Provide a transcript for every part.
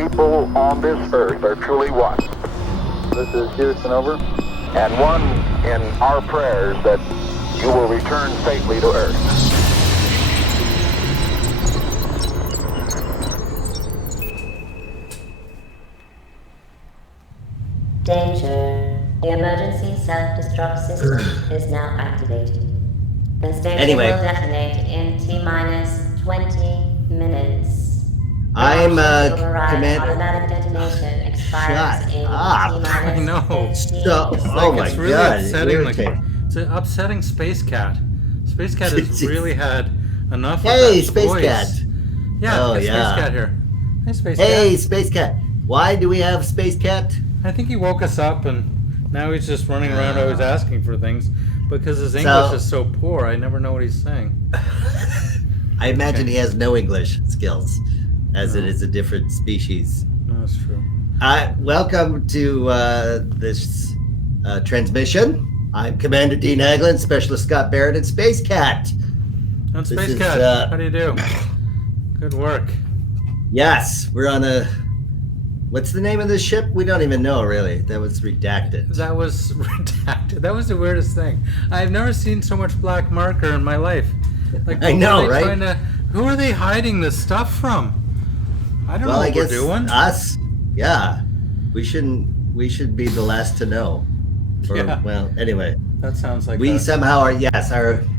people on this earth are truly one. This is Houston, over. And one in our prayers that you will return safely to earth. Danger. The emergency self-destruct system is now activated. The station will detonate in T-minus 20 minutes. I'm Commander. Automatic detonation expires in T-minus I know. 15 So, oh my it's really God, upsetting. Like, irritating. it's upsetting Space Cat. Space Cat has really had enough Hey, of that Space voice. Cat. Yeah, Oh, it's yeah. Space Cat here. Hey, Space Hey, Cat. Space Cat. Why do we have Space Cat? I think he woke us up and now he's just running around always asking for things because his English is so poor. I never know what he's saying. I imagine he has no English skills, as it is a different species. No, that's true. Welcome to this transmission. I'm Commander Dean Haglund, Specialist Scott Barrett, and Space Cat. And Space Cat, how do you do? Good work. Yes, we're on a... What's the name of this ship? We don't even know, really. That was redacted. That was redacted. That was the weirdest thing. I've never seen so much black marker in my life. Like, I know, right? Who are they hiding this stuff from? I don't know what we're doing. Us, yeah. We should be the last to know. Yeah. Well, anyway. That sounds like we somehow are. Yes,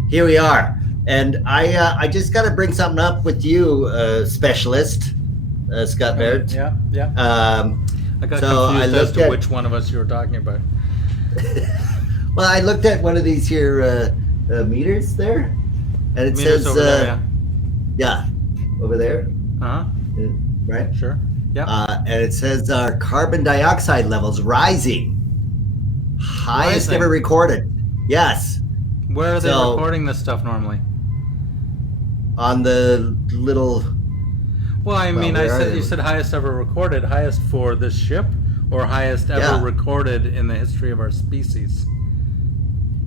here we are. And I just got to bring something up with you, Specialist. Scott Barrett. Yeah. I got confused as to which one of us you were talking about. Well, I looked at one of these here meters there, and it meters says, over there, yeah, over there. Uh-huh. Right? Sure. Yeah. And it says our carbon dioxide levels rising. Highest ever recorded. Yes. Where are they recording this stuff normally? On the little... Well, I mean, you said highest ever recorded. Highest for this ship, or highest ever recorded in the history of our species?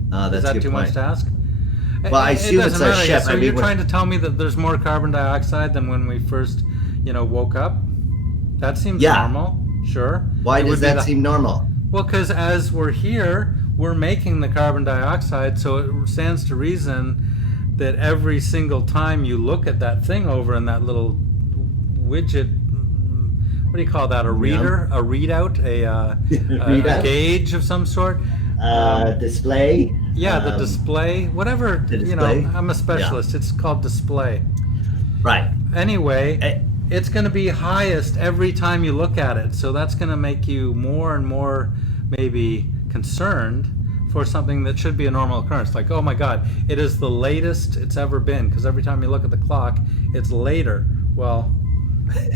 That's Is that too much to ask? Well, I assume it's our ship. So you're trying to tell me that there's more carbon dioxide than when we first, woke up? That seems normal. Sure. Why does that seem normal? Well, because as we're here, we're making the carbon dioxide, so it stands to reason that every single time you look at that thing over in that little widget, what do you call that? A reader, a readout, a gauge of some sort. Display. Yeah, the display, whatever. Display. I'm a specialist. It's called display. Right. Anyway, it's going to be highest every time you look at it. So that's going to make you more and more maybe concerned for something that should be a normal occurrence. Like, oh my God, it is the latest it's ever been, because every time you look at the clock, it's later. Well,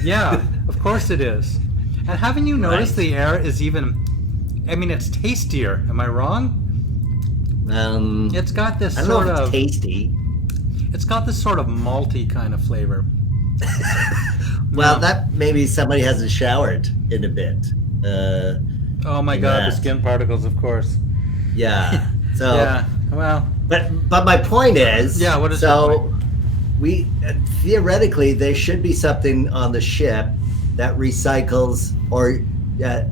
yeah, of course it is. And haven't you noticed the air is even, it's tastier. Am I wrong? It's got this sort of tasty. It's got this sort of malty kind of flavor. Well, that maybe somebody hasn't showered in a bit. Oh my God, the skin particles, of course. Yeah. So. Yeah. Well. But my point is. Yeah. What is so? We theoretically there should be something on the ship that recycles or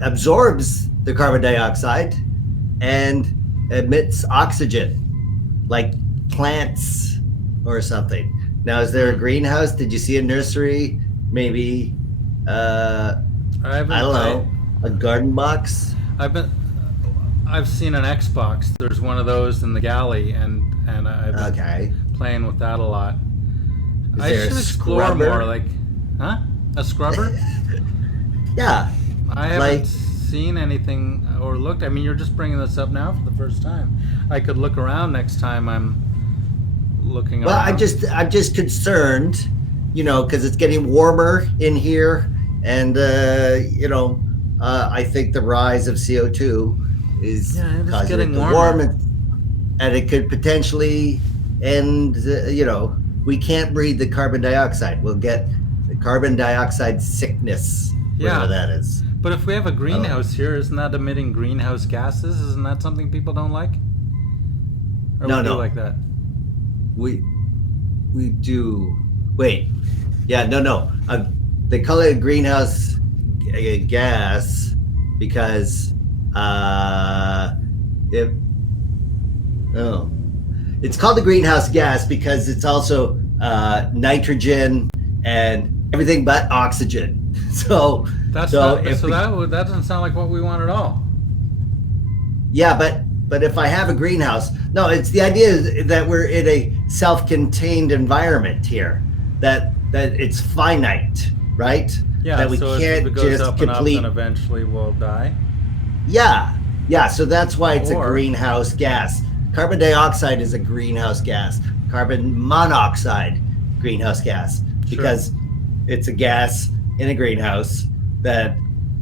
absorbs the carbon dioxide and emits oxygen, like plants or something. Now, is there a greenhouse? Did you see a nursery? Maybe I don't know, a garden box. I've seen an Xbox. There's one of those in the galley, and I've been playing with that a lot. I should explore more. Like, a scrubber? Yeah. I haven't seen anything or looked. I mean, you're just bringing this up now for the first time. I could look around next time I'm looking around. Well, I'm just concerned, because it's getting warmer in here, and I think the rise of CO2 is causing it to warm, and it could potentially end. We can't breathe the carbon dioxide. We'll get the carbon dioxide sickness. Whatever that is. But if we have a greenhouse here, isn't that emitting greenhouse gases? Isn't that something people don't like? Or no, we do like that? We do. Wait. Yeah, no. They call it a greenhouse a gas because it's called the greenhouse gas because it's also nitrogen and everything but oxygen. So that doesn't sound like what we want at all. Yeah, but if I have a greenhouse, no, it's the idea that we're in a self-contained environment here, that it's finite, right? Yeah, that we so can't if it goes just up complete. and up, then eventually we'll die. Yeah. So that's why it's a Or- greenhouse gas. Carbon dioxide is a greenhouse gas. Carbon monoxide, greenhouse gas, because it's a gas in a greenhouse that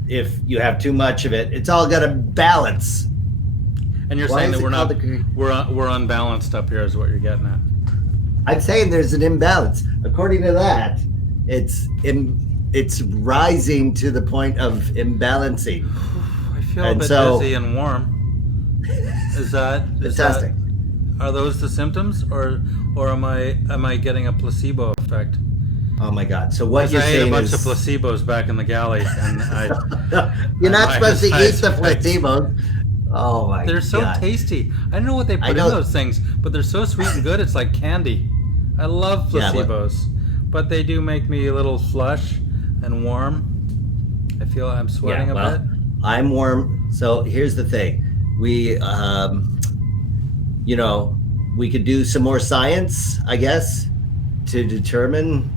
if you have too much of it, it's all got to balance. And you're Why saying is that it called the we're unbalanced up here is what you're getting at. I'm saying there's an imbalance. According to that, it's rising to the point of imbalancing. I feel a And bit so- dizzy and warm. Is that Fantastic. Are those the symptoms, or am I getting a placebo effect? Oh my God! So what 'Cause you're I ate a saying bunch is of placebos back in the galley, and you're not my supposed to eat eyes the fixed. placebos. Oh my God! They're so tasty. I don't know what they I put in know- those things, but they're so sweet and good. It's like candy. I love Yeah, placebos, but they do make me a little flush and warm. I feel I'm sweating a bit. I'm warm. So here's the thing: we, we could do some more science, I guess, to determine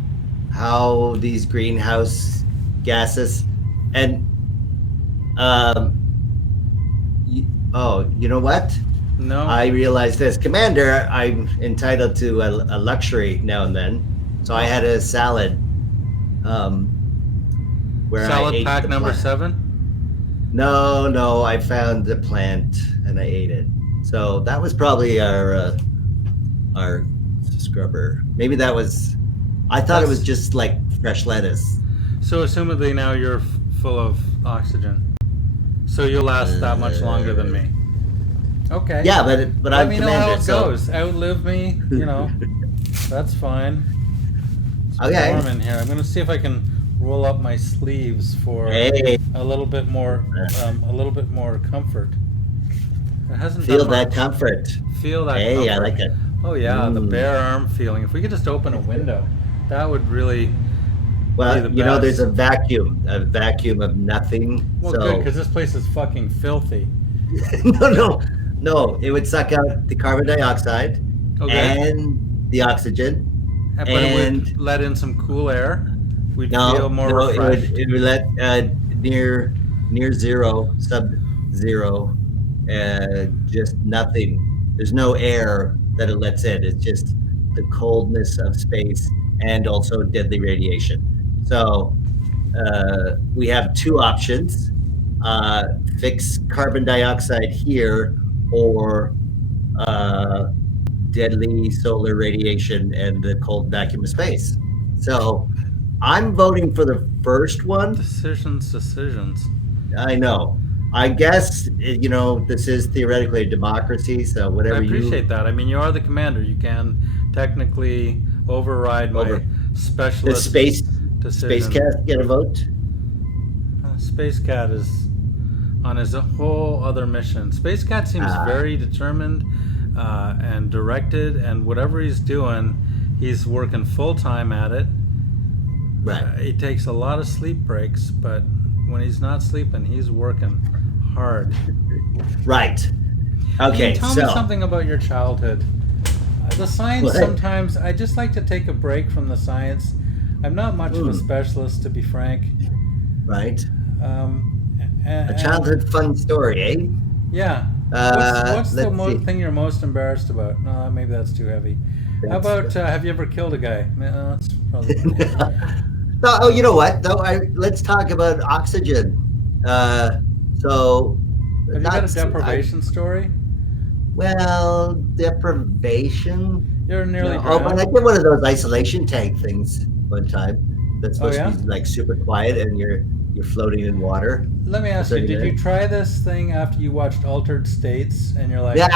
how these greenhouse gases and you know what? No. I realize this, Commander. I'm entitled to a luxury now and then, so I had a salad. Where I Salad ate pack the number plant. 7. No, I found the plant and I ate it. So that was probably our scrubber. Maybe that was. I thought it was just like fresh lettuce. So assumedly now you're full of oxygen, so you'll last that much longer than me. Okay. Yeah, but Let I'm me know Commander. how it so goes. Outlive me, That's fine. It's Okay. warm in here. I'm gonna see if I can roll up my sleeves for Hey. a little bit more comfort. It hasn't feel done that much. comfort. Feel that. Hey, comfort. I like it. Oh yeah, the bare arm feeling. If we could just open a window, that would really be Well, the there's best. a vacuum of nothing. Well, so good, because this place is fucking filthy. no, it would suck out the carbon dioxide Okay. and the oxygen. But it would let in some cool air. We'd feel more refreshed. it would let near zero, sub-zero, just nothing. There's no air that it lets in. It's just the coldness of space and also deadly radiation. So we have two options: fix carbon dioxide here, or deadly solar radiation and the cold vacuum of space. So I'm voting for the first one. Decisions. I know. I guess, this is theoretically a democracy, so whatever I appreciate that. I mean, you are the commander. You can technically override my the specialist Space decision. Cat get a vote. Space Cat is on his whole other mission. Space Cat seems very determined and directed, and whatever he's doing, he's working full time at it. Right. He takes a lot of sleep breaks, but when he's not sleeping, he's working hard. Right. Can Okay, you tell me something about your childhood? The science, What? sometimes I just like to take a break from the science. I'm not much of a specialist, to be frank. Right. A A childhood fun story, eh? Yeah. What's the let's see. thing you're most embarrassed about? No, maybe that's too heavy. How about have you ever killed a guy? That's probably No, oh, you know what? Though let's talk about oxygen. So Have you got a deprivation story? Well, deprivation. You're nearly Oh, but I drowned. did one of those isolation tank things one time. That's supposed yeah? to be like super quiet, and you're floating in water. Let me ask you, did you try this thing after you watched Altered States and you're like, Yeah,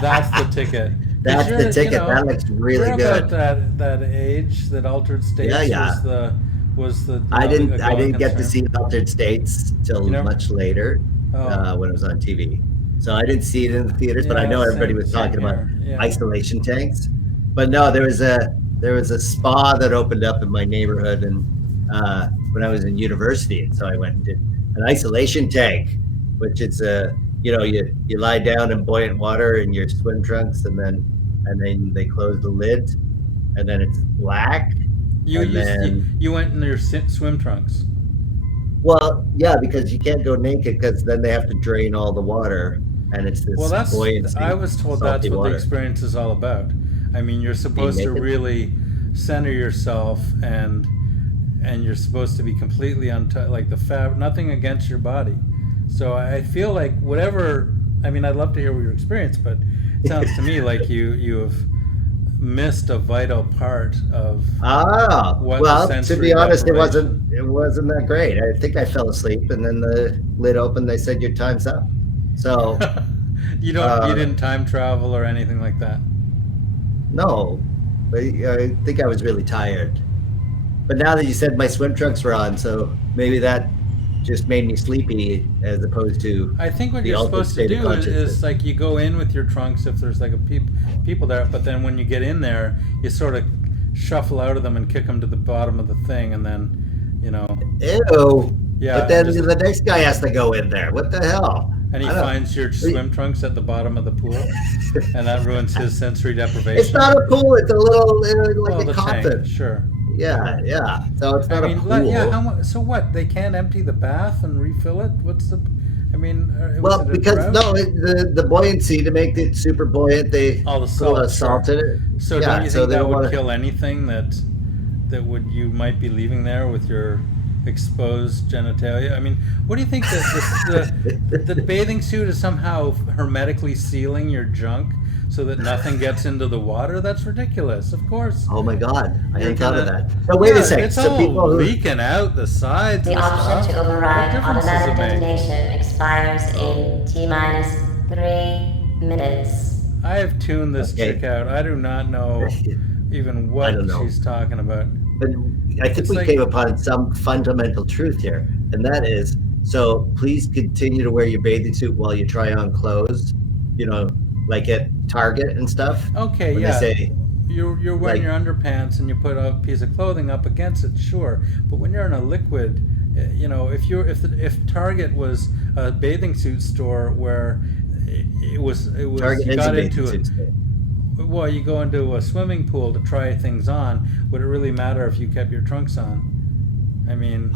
that's the ticket? 'Cause that's you're, the ticket. That looks really you're good. about that age that Altered States Yeah. was was the I a didn't going get to concern? see Altered States till You never- much later Oh. when it was on TV. So I didn't see it in the theaters, but I Yeah, know everybody same- was same talking about here, yeah. isolation tanks. But no, there was a spa that opened up in my neighborhood, and when I was in university, and so I went and did an isolation tank, which is you lie down in buoyant water in your swim trunks, and then they close the lid, and then it's black. You went in your swim trunks. Well, yeah, because you can't go naked because then they have to drain all the water, and it's this Well, buoyancy. I was told that's salty what water. the experience is all about. I mean, you're supposed to naked? really center yourself, and you're supposed to be completely like nothing against your body. So I feel like whatever. I mean, I'd love to hear what your experience, but it sounds to me like you have missed a vital part of. What Well, the to sensory be honest, deprivation. it wasn't that great. I think I fell asleep, and then the lid opened. They said your time's up. So you didn't time travel or anything like that. no, but I think I was really tired. But now that you said my swim trunks were on, so maybe that just made me sleepy as opposed to. I think what the you're altered supposed to state of do consciousness. is like you go in with your trunks if there's like a people there, but then when you get in there, you sort of shuffle out of them and kick them to the bottom of the thing, and then Ew. Yeah, But then just- the next guy has to go in there. What the hell? and he I don't- finds your swim trunks at the bottom of the pool, and that ruins his sensory deprivation. It's not a pool. It's a little like the a coffin. tank, sure. Yeah. So it's not I mean, a pool. yeah. So what? They can't empty the bath and refill it? What's the? I mean, was Well, it a because drought? the buoyancy to make it super buoyant, they All the put a lot of salt, salt in it. So yeah, don't you so think they that don't would wanna- kill anything that you might be leaving there with your exposed genitalia? I mean, what do you think that the bathing suit is somehow hermetically sealing your junk so that nothing gets into the water? That's ridiculous. Of course. Oh my God, I You're hadn't thought of gonna- that. So wait Yeah, a second. It's So all people who leaking out the sides. The and option stuff. to override What difference does automatic it make? detonation expires in T-minus 3 minutes. I have tuned this Okay. chick out. I do not know even I what don't know. she's talking about. But I think It's we like- came upon some fundamental truth here, and that is, so please continue to wear your bathing suit while you try on clothes, like at Target and stuff. Okay, When yeah. they say, You're wearing like- your underpants and you put a piece of clothing up against it, sure. But when you're in a liquid, if Target was a bathing suit store where it was Target you is a got bathing into suit store. well, you go into a swimming pool to try things on. Would it really matter if you kept your trunks on? I mean,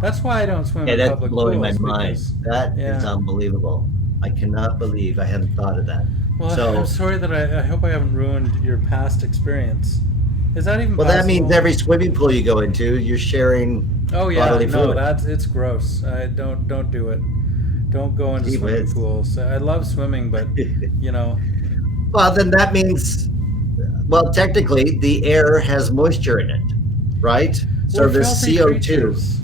that's why I don't swim Yeah, in that's public blowing pools. my mind. because- That is yeah. unbelievable. I cannot believe I hadn't thought of that. Well, So, I'm sorry that I hope I haven't ruined your past experience. Is that even well, possible? that means every swimming pool you go into, you're sharing. Oh yeah, bodily no, fluid. it's gross. Don't do it. Don't go into Gee swimming whiz. pools. I love swimming, but Well, then that means, well, technically, the air has moisture in it, right? So we're there's filthy CO2. creatures.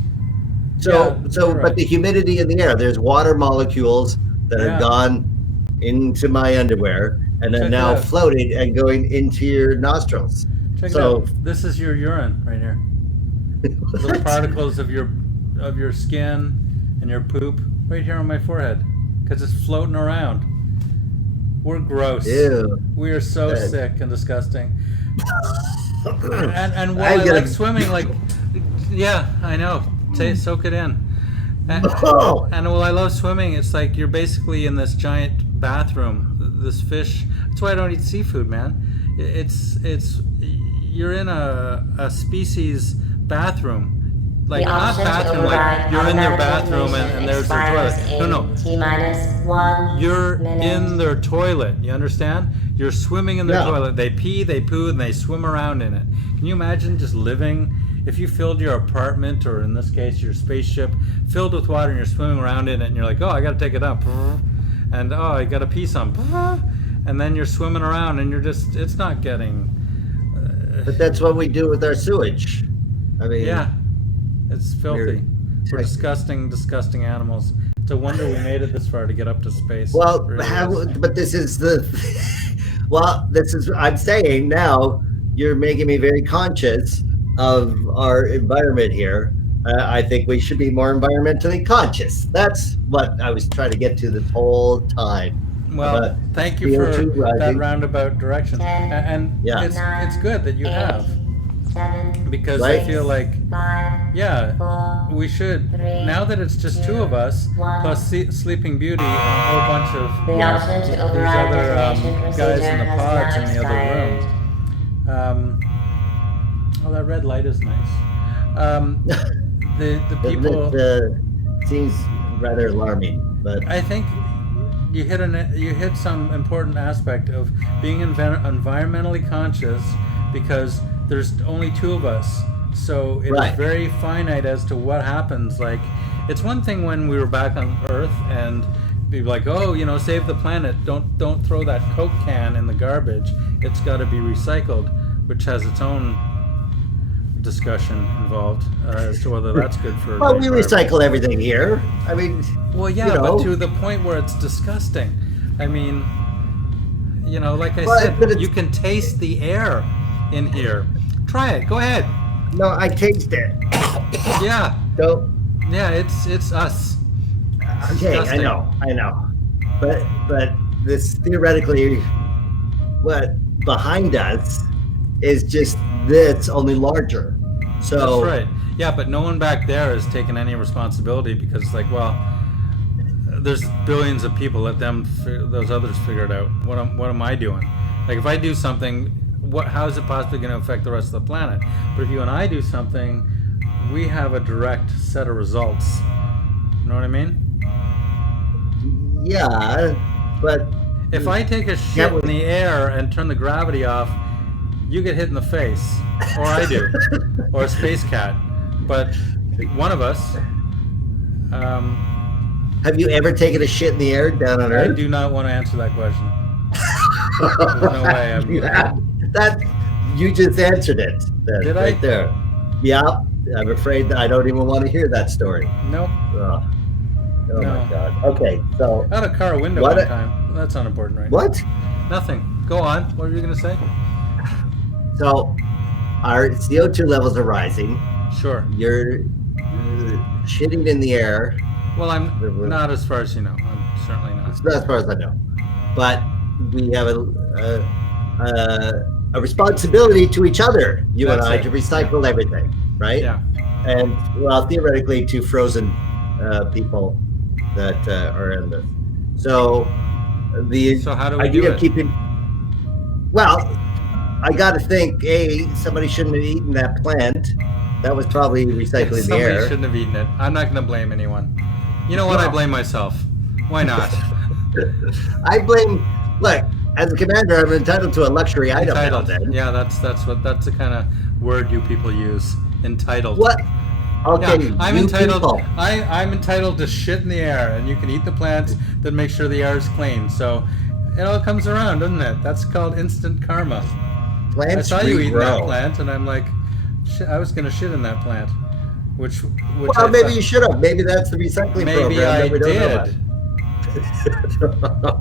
So, Yeah, so, you're but right. the humidity in the air, there's water molecules that Yeah. have gone into my underwear and Check are it now out. floating and going into your nostrils. Check it So- out. This is your urine right here. Little What? particles of your skin and your poop right here on my forehead because it's floating around. We're gross. Ew. We are so Good. sick and disgusting. And I'm while I gonna- like swimming, like, yeah, I know. Soak it in. And, Oh. and while I love swimming, it's like you're basically in this giant bathroom. This fish. That's why I don't eat seafood, man. It's you're in a species bathroom. Like The not option to bathroom, like override you're in their automatic bathroom detonation and there's their expires toilet. No. in T-minus 1 You're minute. in their toilet. You understand? You're swimming in their Yeah. toilet. They pee, they poo, and they swim around in it. Can you imagine just living? If you filled your apartment, or in this case your spaceship, filled with water, and you're swimming around in it, and you're like, oh, I got to take it up, and oh, I got to pee some, and then you're swimming around, and it's not getting. But that's what we do with our sewage. I mean, Yeah, it's filthy. We're disgusting animals. It's a wonder we made it this far to get up to space. Well, It really how, is. but this is the. Well, this is. I'm saying now. You're making me very conscious of our environment here, I think we should be more environmentally conscious. That's what I was trying to get to this whole time. Well, thank you for CO2 rising. that roundabout direction, and Yeah. it's good that you have, because I Right. feel like, yeah, we should, now that it's just two of us plus Sleeping Beauty and a whole bunch of The option to these override other detonation guys procedure in the has pods now in the other expired. room. Oh, that red light is nice. The people. It seems rather alarming, but I think you hit some important aspect of being environmentally conscious, because there's only two of us, so it Right. is very finite as to what happens. Like, it's one thing when we were back on Earth and be like, oh, save the planet, don't throw that Coke can in the garbage, it's got to be recycled, which has its own discussion involved as to whether that's good for well, the we environment. recycle everything here. I mean, Well, yeah, you know. but to the point where it's disgusting. I mean, like I Well, said, but it's- you can taste the air in here. Try it. Go ahead. no, I taste it. Yeah, So yeah, it's us. okay, Disgusting. I know, but this theoretically, what behind us is just this, only larger. So That's right. Yeah, but no one back there has taken any responsibility, because it's like, well, there's billions of people. Let them, those others, figure it out. What am I doing? Like, if I do something, how is it possibly going to affect the rest of the planet? But if you and I do something, we have a direct set of results. You know what I mean? yeah, but If I take a shit in the air and turn the gravity off, you get hit in the face, or I do, or a space cat. But one of us. have you ever taken a shit in the air down on I Earth? do not want to answer that question. There's no way. Yeah, that you just answered it. Did I? Right there. Yeah, I'm afraid that I don't even want to hear that story. Nope. Oh, No. my God. Okay, so I had a car window What one a- time. That's unimportant, right? what? Nothing. Go on. What were you going to say? So our CO2 levels are rising. Sure. You're shitting in the air. Well, I'm not as far as you know. I'm certainly not. As far as I know, but we have a responsibility to each other, you That's and I, it. to recycle everything, right? Yeah. And well, theoretically, to frozen people that are in this. So the So how do we idea do of it? keeping. Well, I got to think. Somebody shouldn't have eaten that plant. That was probably recycling the Somebody air. shouldn't have eaten it. I'm not going to blame anyone. You know what? I Well. blame myself. Why not? I blame. Look, as a commander, I'm entitled to a luxury item. now Entitled. and then. Yeah, that's the kind of word you people use. Entitled. What? Okay, Yeah, I'm you entitled. people. I'm entitled to shit in the air, and you can eat the plants that make sure the air is clean. So it all comes around, doesn't it? That's called instant karma. Plants I saw you eating that regrow. plant, and I'm like, shit, I was gonna shit in that plant, which Well, I maybe thought- you should have. Maybe that's the recycling maybe program I that we don't know did. about.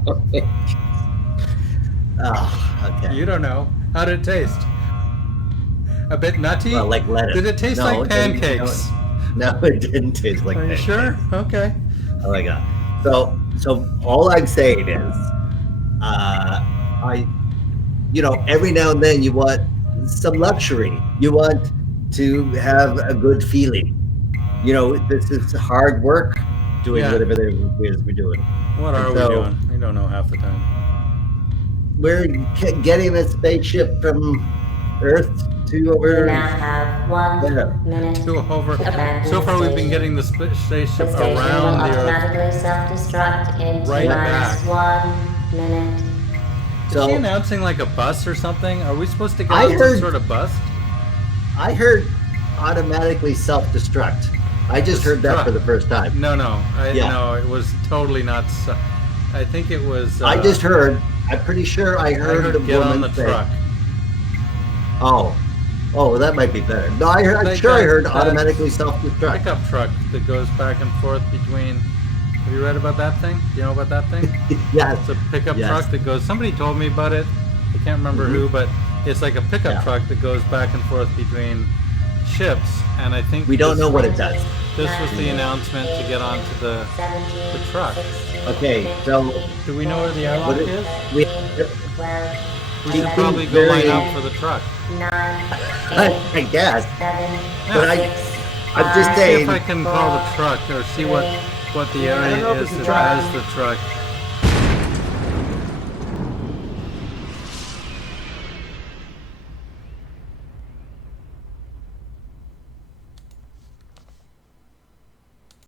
Oh, okay. You don't know. How did it taste? A bit nutty? Well, like lettuce. Did it taste No, like it didn't- pancakes? No, it didn't taste like Are you pancakes. sure? Okay. Oh my God. So all I'm saying is, every now and then you want some luxury. You want to have a good feeling. This is hard work doing Yeah. whatever it is we're doing. What are we So- doing? We don't know half the time. We're getting a spaceship from Earth to You over. now have 1 Yeah. minute. To over. Abandon So far, we've been station. getting the spaceship The station will around the Earth. automatically self-destruct in Right minus back. 1 minute. Is So she announcing like a bus or something? Are we supposed to get I on some heard- sort of bus? I heard automatically self-destruct. I just heard that for the first time. No, Yeah. no, it was totally not. I think it was. I just heard. I'm pretty sure I I heard heard the get woman on the say, truck. Oh, well, that might be better. No, I'm Like sure I that- heard that automatically self-destruct. Pickup truck that goes back and forth between. Have you read about that thing? Do you know about that thing? Yes. It's a pickup Yes. truck that goes. Somebody told me about it. I can't remember who, but it's like a pickup Yeah. truck that goes back and forth between ships, and I think We don't this- know what it does. This was the announcement to get onto the truck. Okay, so Do we know where the airlock what is? it, we, We should Keep probably them go line very- up for the truck. 9, I guess, 7, but I'm just See saying. if I can call the truck or see what the I don't area know if is it's a that truck. has the truck.